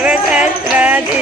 Deva Sastra Di